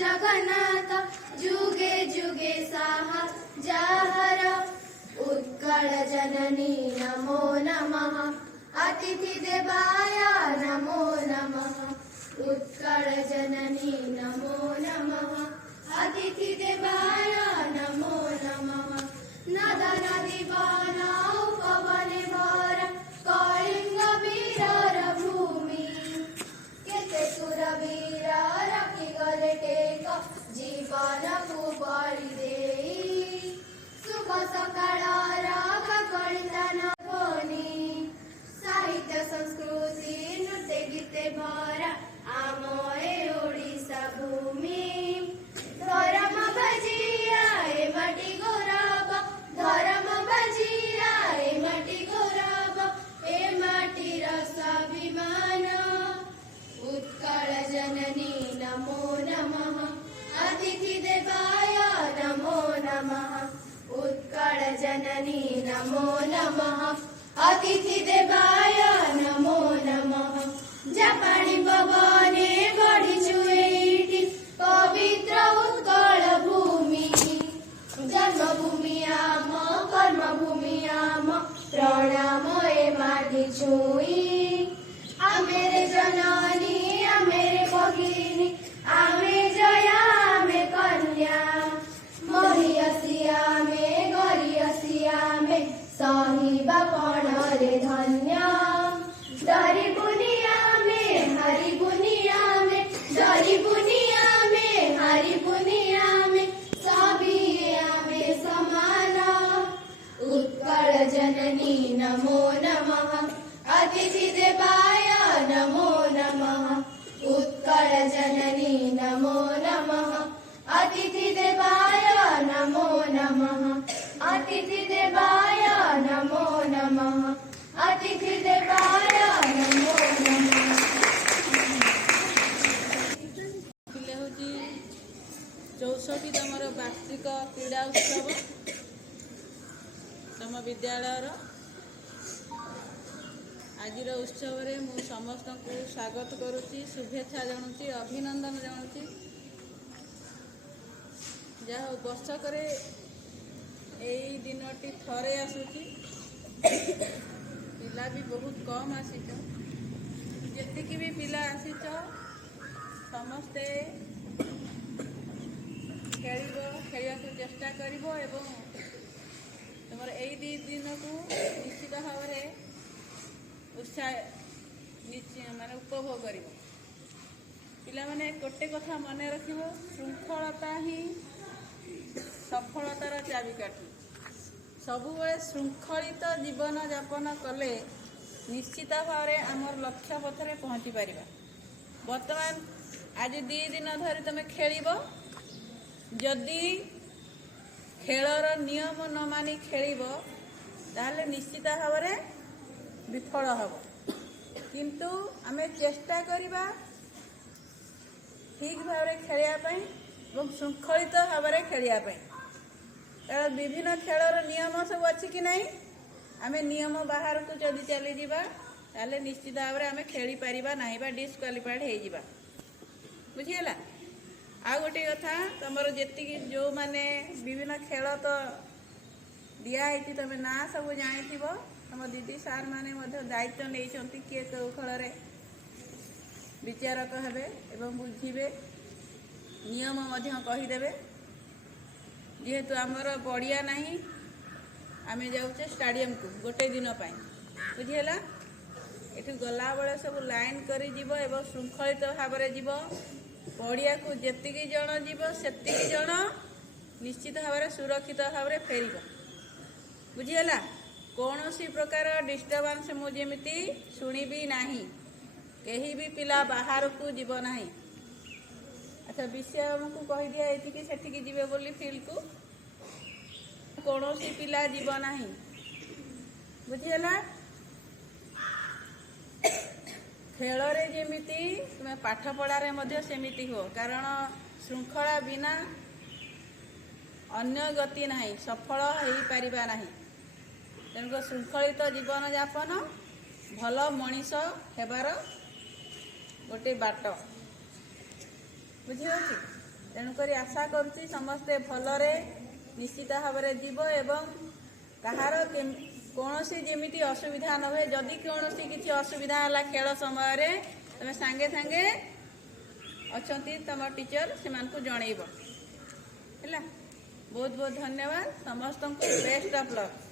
जगन्नाथ जुगे जुगे साहा जाहर उत्कल जननी नमो नमः अतिथि देवाय नमो नमः उत्कल जननी नमो नमः अतिथि देवाय नमो नमः नद नदी वन उपवने भर कलिंग वीरर भूमि केते सुर वीर रखी गले टेक जीवन को बलि देई शुभ सकाळ गणितन ध्वनि साहित्य संस्कृति नृत्य गीते भरा आम ए ओडिशा भूमि धर्म भजिया ए माटी गौरव धर्म भजिया ए माटी गौरव ए माटीर स्वाभिमान उत्कल जननी नमो नमः अतिथि देवाय नमो नमः उत्कल जननी नमो नमः अतिथि देवाय नमो नमः जपाणी पवने बढ़िछु एठी पवित्र उत्कल भूमि जन्मभूमि आम कर्मभूमि आम प्रणाम ए माटी छुई आमेरे जननी आमेरे भगिनी आमे जया आमे कन्या महियसी आमे गरियसी आमे सहिबा पणरे धन्य डरी बुनिया में हरि बुनिया में डरी बुनिया में हरि बुनिया में सभी आमे समान उत्कल जननी नमो नमः अतिथि देवाय नमो नमः उत्कल जननी नमो नमः अतिथि देवाय नमो नमः अतिथि देवाय नमो नमः अतिथि देवाय नमो नमः। चौसठीतम वार्षिक क्रीड़ा उत्सव तम विद्यालय आज उत्सव मु समस्त को स्वागत करुच्ची शुभेच्छा जनाऊँगी अभिनंदन जनाऊँगी जहाँ वर्षक यही दिनटी थरे आसूची पिला भी बहुत कम आसीच जी भी पिला आसीच समस्ते खेल चेष्टा कर तुम यही दी दिन को निश्चित भाव उत्साह माने उपभोग कर पिला माने गोटे कथा मन रख श्रृंखलता ही सफलतार चाबिकाठी सबुबले श्रृंखलित जीवन यापन कले निश्चित भाव आमर लक्ष्य पथरे पहुँची पार बर्तमान आज दी दिन धरी तुम खेल जदि खेलर नियम न मानि खेल ताहले निश्चित भाव विफल हब किंतु आमे चेष्टा करिबा ठीक भाव खेलियापाई और श्रृंखलित भाव खेलियापाई कारण विभिन्न खेलर नियम सब अच्छी कि नहीं आमे नियम बाहर को जदि चली जावा ताले निश्चित भाव में आमे खेली पारिबा नहीं बा डिस्क्वालिफाइड हो जावा बुझीगला आ गोटे कथा तुमर जी जो माने विभिन्न खेल तो दिखाई तुम ना सब जानी तुम दीदी सार माने दायित्व नहीं किए कौ खेल विचारक हेबे एवं बुझे नियम कहीदेवे जेहेतु आमर पड़िया नहीं आम जाऊे स्टाडियम को गोटे दिन बुझीगला ये गला बेले सब लाइन कर श्रृंखलित भाव जीव पड़िया को जी जन जीव से जन निश्चित भाव सुरक्षित भाव फेर बुझीगला कौन सी प्रकार डिस्टर्बांस मुझे शुणिबी नहीं कहीं भी पिला बाहर को जीव नहीं अच्छा विषय को कही दिया ये सेठिकी जीवे बोली फील्ड को कौन सी पिला जीव नहीं बुझीगला खेल जमीती तुम्हें पाठ पढ़ारे सेमिति हो कारण श्रृंखला बिना अन्य गति नहीं सफल हो पारिबा नहीं तेणुक श्रृंखलित जीवन यापन भल मनीष हेबार गोटे बाट बुझी तेणुक आशा करुच्ची समस्ते भलरे निश्चित भाव में जीव एवं कहार कौन जमी असुविधा न हुए जदि कौन किसी असुविधा है खेल समय तुम सांगे सांगे अच्छा तुम टीचर से जनइब है। बहुत बहुत धन्यवाद समस्त को बेस्ट ऑफ लक।